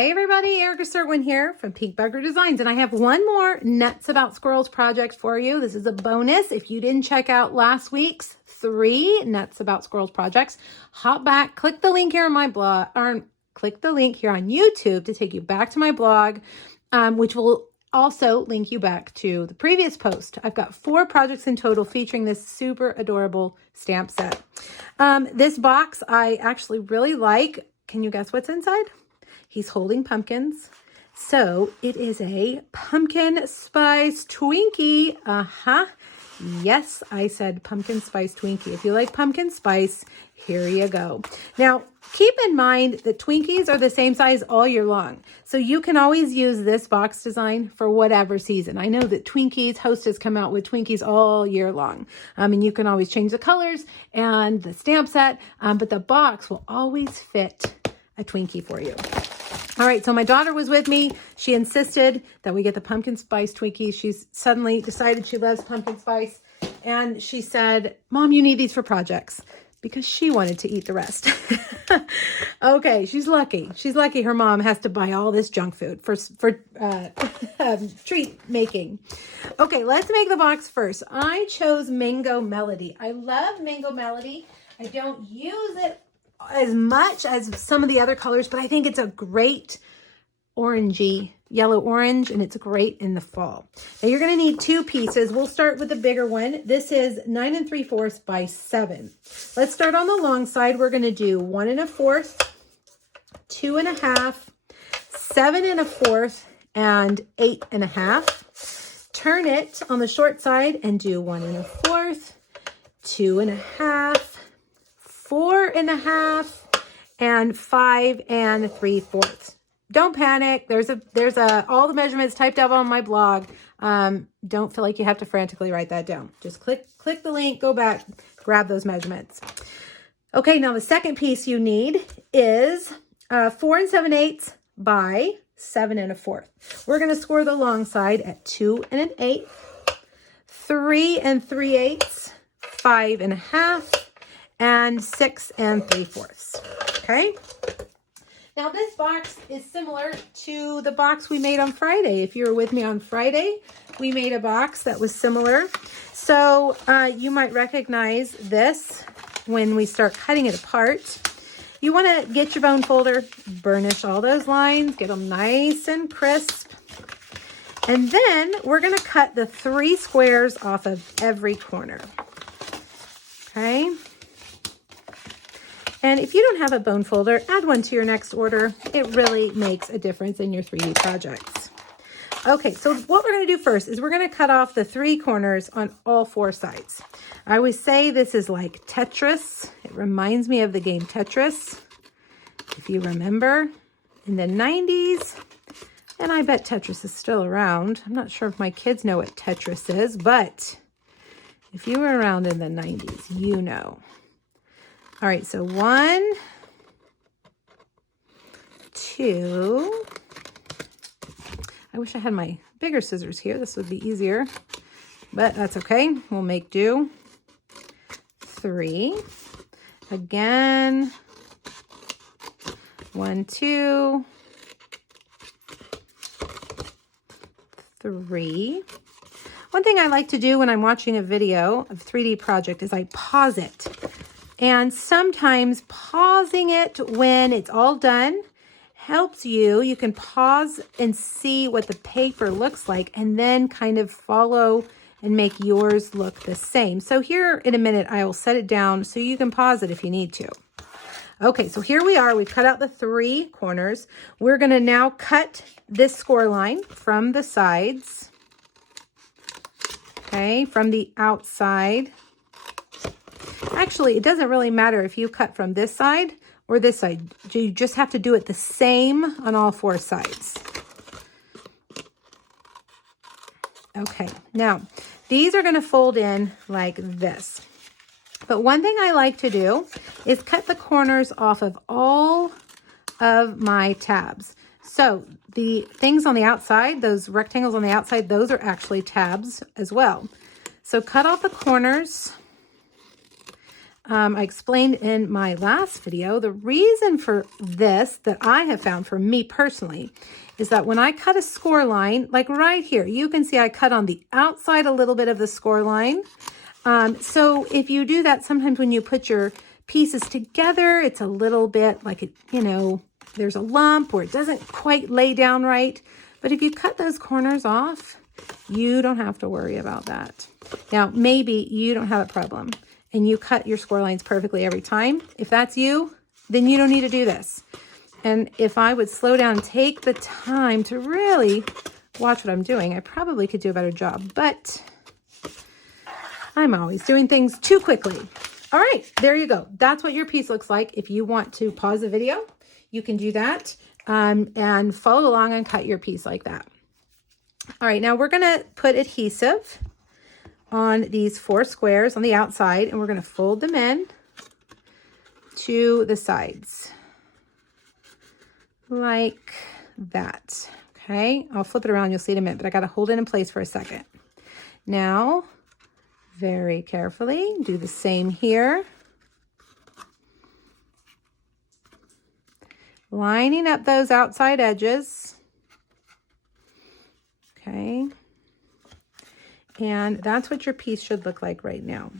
Hey everybody, Erica Serwin here from Pink Bugger Designs, and I have one more Nuts About Squirrels project for you. This is a bonus. If you didn't check out last week's 3 Nuts About Squirrels projects, hop back, click the link here on my blog, or click the link here on YouTube to take you back to my blog, which will also link you back to the previous post. I've got 4 projects in total featuring this super adorable stamp set. This box I actually really like. Can you guess what's inside? He's holding pumpkins. So it is a pumpkin spice Twinkie. Yes, I said pumpkin spice Twinkie. If you like pumpkin spice, here you go. Now, keep in mind that Twinkies are the same size all year long. So you can always use this box design for whatever season. I know that Twinkies, Hostess come out with Twinkies all year long. And you can always change the colors and the stamp set, but the box will always fit a Twinkie for you. All right, so my daughter was with me. She insisted that we get the pumpkin spice Twinkies. She's suddenly decided she loves pumpkin spice. And she said, Mom, you need these for projects, because she wanted to eat the rest. Okay, she's lucky. She's lucky her mom has to buy all this junk food for treat making. Okay, let's make the box first. I chose Mango Melody. I love Mango Melody. I don't use it as much as some of the other colors, but I think it's a great orangey, yellow orange, and it's great in the fall. Now you're going to need 2 pieces. We'll start with the bigger one. This is 9 3/4 by 7. Let's start on the long side. We're going to do 1 1/4, 2 1/2, 7 1/4, and 8 1/2. Turn it on the short side and do 1 1/4, 2 1/2, 4 1/2, and 5 3/4. Don't panic. There's all the measurements typed out on my blog. Don't feel like you have to frantically write that down. Just click the link, go back, grab those measurements. Okay, now the second piece you need is 4 7/8 by 7 1/4. We're going to score the long side at 2 1/8, 3 3/8, 5 1/2, and 6 3/4. Okay. Now this box is similar to the box we made on Friday. If you were with me on Friday, we made a box that was similar. So you might recognize this when we start cutting it apart. You want to get your bone folder, burnish all those lines, get them nice and crisp. And then we're going to cut the 3 squares off of every corner. Okay. And if you don't have a bone folder, add one to your next order. It really makes a difference in your 3D projects. Okay, so what we're going to do first is we're going to cut off the 3 corners on all 4 sides. I always say this is like Tetris. It reminds me of the game Tetris, if you remember, in the 90s. And I bet Tetris is still around. I'm not sure if my kids know what Tetris is, but if you were around in the 90s, you know. All right, so 1, 2. I wish I had my bigger scissors here. This would be easier, but that's okay. We'll make do. 3. Again. 1, 2. 3. One thing I like to do when I'm watching a video of 3D project is I pause it. And sometimes pausing it when it's all done helps you. You can pause and see what the paper looks like and then kind of follow and make yours look the same. So here in a minute, I will set it down so you can pause it if you need to. Okay, so here we are. We've cut out the 3 corners. We're going to now cut this score line from the sides. Okay, from the outside. Actually, it doesn't really matter if you cut from this side or this side. You just have to do it the same on all 4 sides. Okay, now these are going to fold in like this. But one thing I like to do is cut the corners off of all of my tabs. So the things on the outside, those rectangles on the outside, those are actually tabs as well. So cut off the corners. I explained in my last video, the reason for this that I have found for me personally is that when I cut a score line, like right here, you can see I cut on the outside a little bit of the score line. So if you do that, sometimes when you put your pieces together, it's a little bit like, there's a lump or it doesn't quite lay down right. But if you cut those corners off, you don't have to worry about that. Now, maybe you don't have a problem and you cut your score lines perfectly every time. If that's you, then you don't need to do this. And if I would slow down and take the time to really watch what I'm doing, I probably could do a better job, but I'm always doing things too quickly. All right, there you go. That's what your piece looks like. If you want to pause the video, you can do that and follow along and cut your piece like that. All right, now we're gonna put adhesive on these 4 squares on the outside, and we're gonna fold them in to the sides like that. Okay, I'll flip it around, you'll see it in a minute, but I gotta hold it in place for a second. Now, very carefully, do the same here. Lining up those outside edges. Okay. And that's what your piece should look like right now.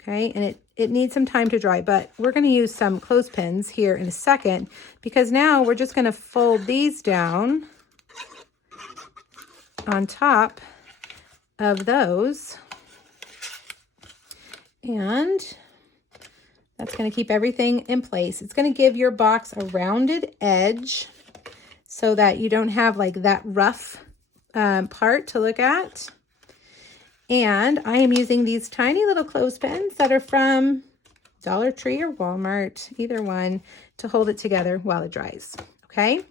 Okay, and it needs some time to dry, but we're going to use some clothespins here in a second because now we're just going to fold these down on top of those. And that's going to keep everything in place. It's going to give your box a rounded edge so that you don't have like that rough part to look at. And I am using these tiny little clothespins that are from Dollar Tree or Walmart, either one, to hold it together while it dries. Okay.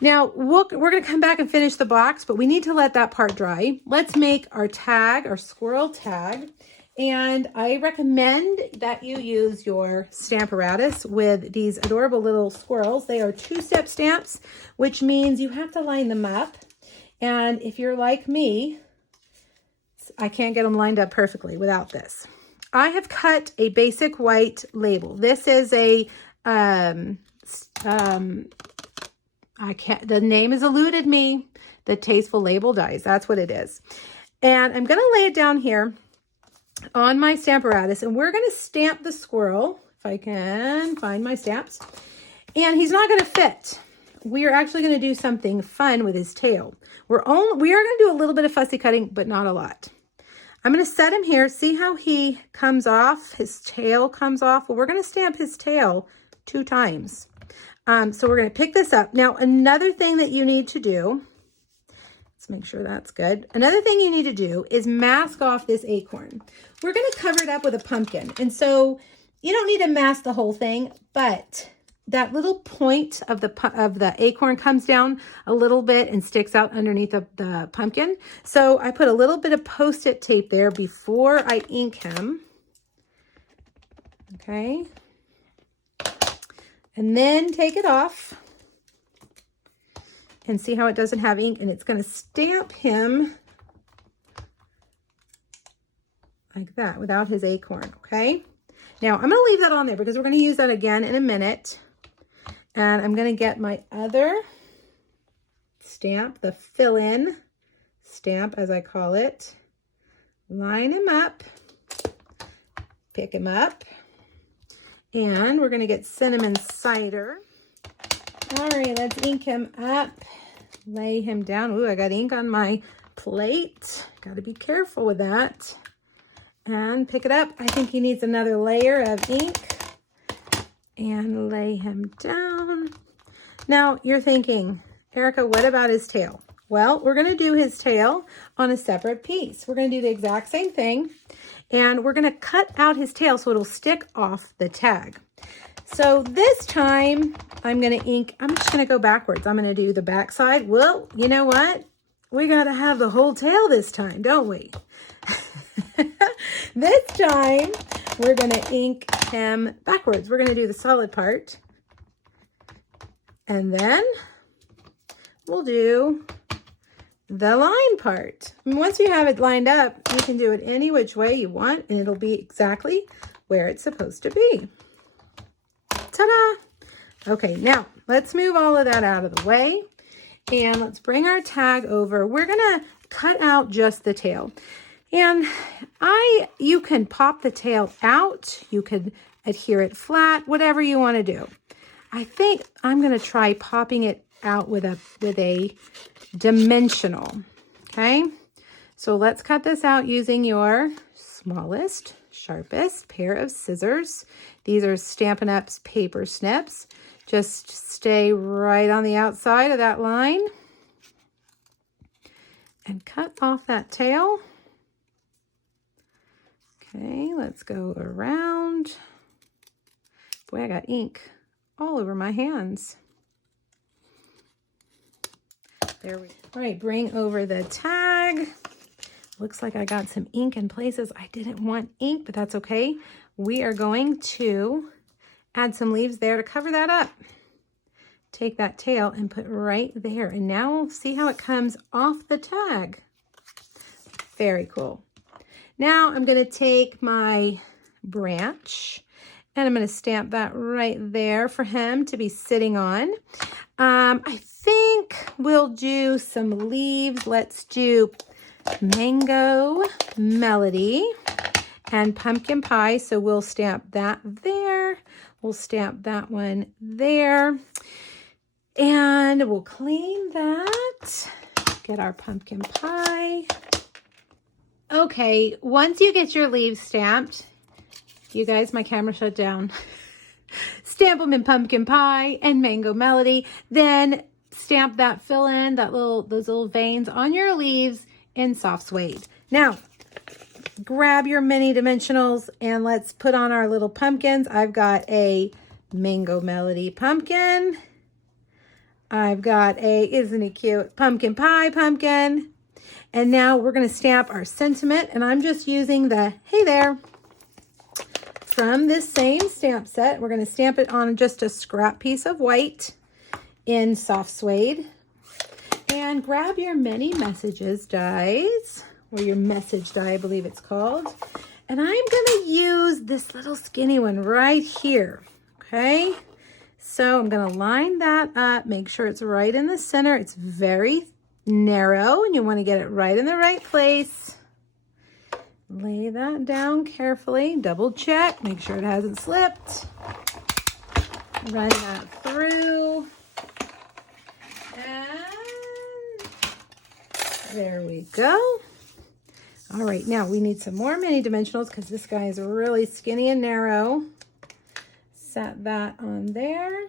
Now we're going to come back and finish the box, but we need to let that part dry. Let's make our tag, our squirrel tag. And I recommend that you use your Stamparatus with these adorable little squirrels. They are 2-step stamps, which means you have to line them up. And if you're like me, I can't get them lined up perfectly without this. I have cut a basic white label. This is a, the name has eluded me. The Tasteful Label Dies. That's what it is. And I'm going to lay it down here on my Stamparatus, and we're going to stamp the squirrel, if I can find my stamps, and he's not going to fit. We are actually going to do something fun with his tail. We are going to do a little bit of fussy cutting, but not a lot. I'm going to set him here, see how he comes off, his tail comes off. Well, we're going to stamp his tail 2 times. So we're going to pick this up. Now, another thing that you need to do, let's make sure that's good. Another thing you need to do is mask off this acorn. We're going to cover it up with a pumpkin. And so you don't need to mask the whole thing, but that little point of the acorn comes down a little bit and sticks out underneath the pumpkin. So I put a little bit of Post-it tape there before I ink him. Okay. And then take it off. And see how it doesn't have ink, and it's going to stamp him like that without his acorn, okay? Now, I'm going to leave that on there because we're going to use that again in a minute. And I'm going to get my other stamp, the fill-in stamp, as I call it. Line him up, pick him up, and we're going to get cinnamon cider. All right, let's ink him up, lay him down. Ooh, I got ink on my plate. Got to be careful with that. And pick it up. I think he needs another layer of ink. And lay him down. Now, you're thinking, Erica, what about his tail? Well, we're going to do his tail on a separate piece. We're going to do the exact same thing. And we're going to cut out his tail so it'll stick off the tag. So this time I'm going to ink, I'm just going to go backwards. I'm going to do the back side. Well, you know what? We got to have the whole tail this time, don't we? This time we're going to ink him backwards. We're going to do the solid part. And then we'll do the line part. And once you have it lined up, you can do it any which way you want, and it'll be exactly where it's supposed to be. Ta-da! Okay, now let's move all of that out of the way, and let's bring our tag over. We're gonna cut out just the tail. And you can pop the tail out, you could adhere it flat, whatever you want to do. I think I'm going to try popping it out with a dimensional. Okay, so let's cut this out using your smallest, sharpest pair of scissors. These are Stampin' Up's paper snips. Just stay right on the outside of that line and cut off that tail. Okay, let's go around. Boy, I got ink all over my hands. There we go. All right, bring over the tag. Looks like I got some ink in places I didn't want ink, but that's okay. We are going to add some leaves there to cover that up. Take that tail and put right there. And now we'll see how it comes off the tag. Very cool. Now I'm going to take my branch and I'm going to stamp that right there for him to be sitting on. I think we'll do some leaves. Let's do Mango Melody and Pumpkin Pie. So we'll stamp that there. We'll stamp that one there. And we'll clean that. Get our pumpkin pie. Okay, once you get your leaves stamped, you guys, my camera shut down. Stamp them in Pumpkin Pie and Mango Melody. Then stamp that fill in, those little veins on your leaves in soft suede. Now, grab your mini dimensionals and let's put on our little pumpkins. I've got a Mango Melody pumpkin. I've got isn't he cute, Pumpkin Pie pumpkin. And now we're going to stamp our sentiment, and I'm just using the Hey There from this same stamp set. We're going to stamp it on just a scrap piece of white in soft suede. And grab your mini messages dies, or your message die, I believe it's called. And I'm going to use this little skinny one right here, okay? So I'm going to line that up, make sure it's right in the center. It's very narrow and you want to get it right in the right place. Lay that down carefully, double check, make sure it hasn't slipped. Run that through. And there we go. All right, now we need some more mini dimensionals because this guy is really skinny and narrow. Set that on there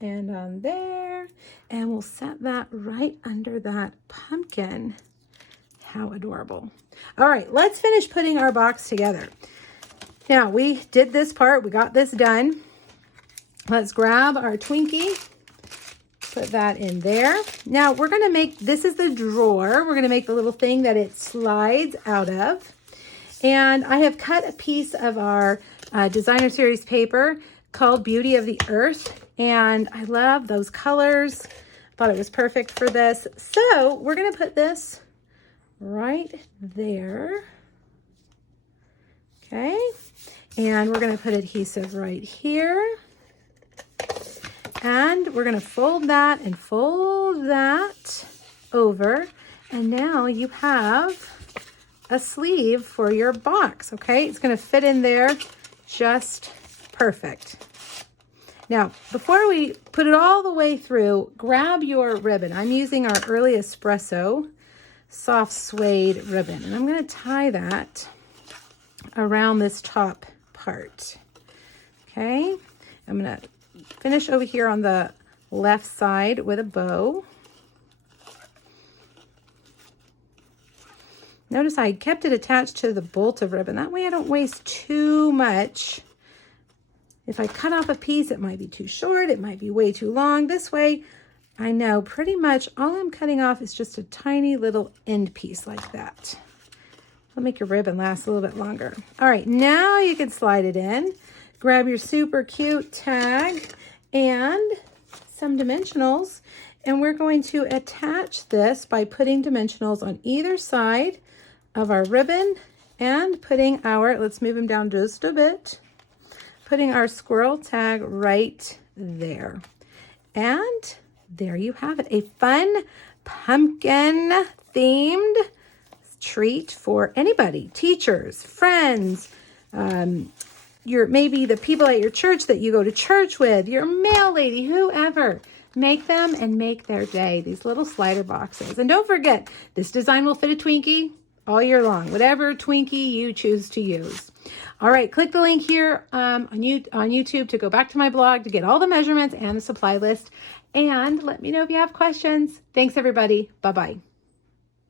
and on there. And we'll set that right under that pumpkin. How adorable. All right, let's finish putting our box together. Now, we did this part. We got this done. Let's grab our Twinkie. Put that in there. Now, we're going to make, this is the drawer. We're going to make the little thing that it slides out of. And I have cut a piece of our designer series paper called Beauty of the Earth. And I love those colors. Thought it was perfect for this. So we're going to put this right there. Okay. And we're going to put adhesive right here. And we're going to fold that and fold that over. And now you have a sleeve for your box. Okay. It's going to fit in there just perfect. Now, before we put it all the way through, grab your ribbon. I'm using our Early Espresso soft suede ribbon, and I'm going to tie that around this top part. Okay, I'm going to finish over here on the left side with a bow. Notice I kept it attached to the bolt of ribbon. That way I don't waste too much. If I cut off a piece, it might be too short. It might be way too long. This way, I know pretty much all I'm cutting off is just a tiny little end piece like that. It'll make your ribbon last a little bit longer. All right, now you can slide it in. Grab your super cute tag and some dimensionals. And we're going to attach this by putting dimensionals on either side of our ribbon and putting our, let's move them down just a bit, putting our squirrel tag right there. And there you have it, a fun pumpkin themed treat for anybody, teachers, friends, maybe the people at your church that you go to church with, your mail lady, whoever. Make them and make their day, these little slider boxes. And don't forget, this design will fit a Twinkie all year long, whatever Twinkie you choose to use. All right, click the link here on YouTube to go back to my blog to get all the measurements and the supply list. And let me know if you have questions. Thanks, everybody. Bye-bye.